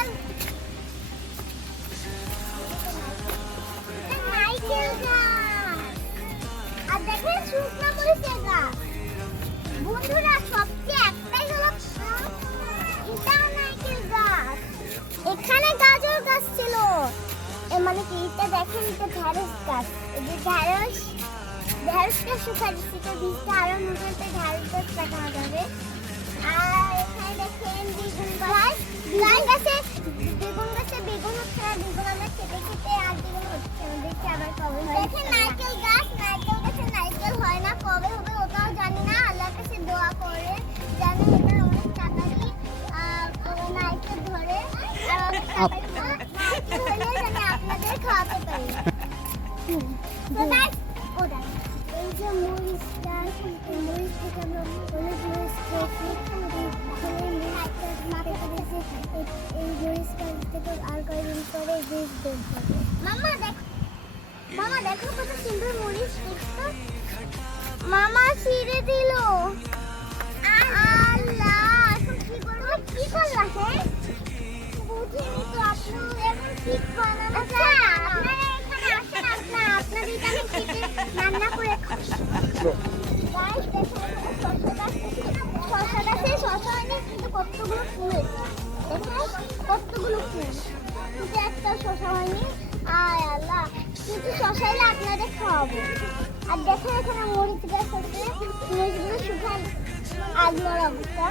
দেখেন নারকেল গাছ, আর দেখেন শুকনো মরিচের গাছ। বন্ধুরা সবচেয়ে একটাই হলো এটা নারকেল গাছ। এখানে গাজর গাছ ছিল, মানে কি এটা দেখেন এটা ঢেঁড়স গাছ। এই যে ঢেঁড়সটা শুকাই দিচ্ছি, তো বীজটা আরো মুখেতে ঢেঁড়স গাছ লাগানো যাবে। আর এখানে দেখেন বেগুন গাছ, বেগুন গাছে বেগুন হচ্ছে না, বেগুন আমরা খেতে খেতে আর বেগুন হচ্ছে না, দেখি আবার কবে। দেখেন নারকেল গাছে নারকেল হয় না, কবে হবে ওটাও জানি না। আল্লাহর কাছে দোয়া করে জানি এটা অনেক তাড়াতাড়ি নারকেল ধরে আর অনেক নারকেল হলে জানি আপনাদের খাওয়াতে পারি। তো গাইস ওটা এই যে মরিচটা, মরিচ থেকে আমরা অনেক মরিচ খেয়েছি, এই মরিচটা থেকে আর কয়েকদিন পরে বীজ বের হবে। মামা দেখো কত সুন্দর মরিচ দেখছো। মামা ছিঁড়ে দিল। আল্লাহ, এখন কি করবো? কি করলা? হ্যাঁ বুঝিনি তো। আপনি এখন ঠিক বানানো। আচ্ছা আপনারা এখানে আসেন, আপনাদের এখানে কেটে রান্না করে খান। গাইস দেখো শসা গাছে শসা হয়নি, কিন্তু কতগুলো ফুল হয়েছে। দেখো কতগুলো ফুল, কিন্তু একটা শসা হয়নি। আয় আল্লাহ, কিন্তু শসা হলে আপনাদের খাওয়াবো। আর দেখো এখানে মরিচ গাছ আছে, মরিচগুলো শুকায় আগলোর অবস্থা।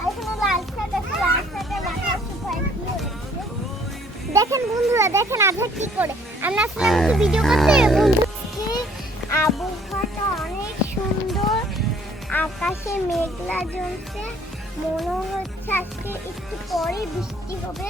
আর এখানে লাল শাক আছে, লাল শাকের মাথা শুকায় দিয়ে রয়েছে। দেখেন বন্ধুরা, দেখেন আধা কি করে আমরা আসলে ভিডিও করতে। বন্ধুকে আবহাওয়াটা অনেক সুন্দর, আকাশে মেঘলা জমছে, মনে হচ্ছে আজকে একটু পরে বৃষ্টি হবে।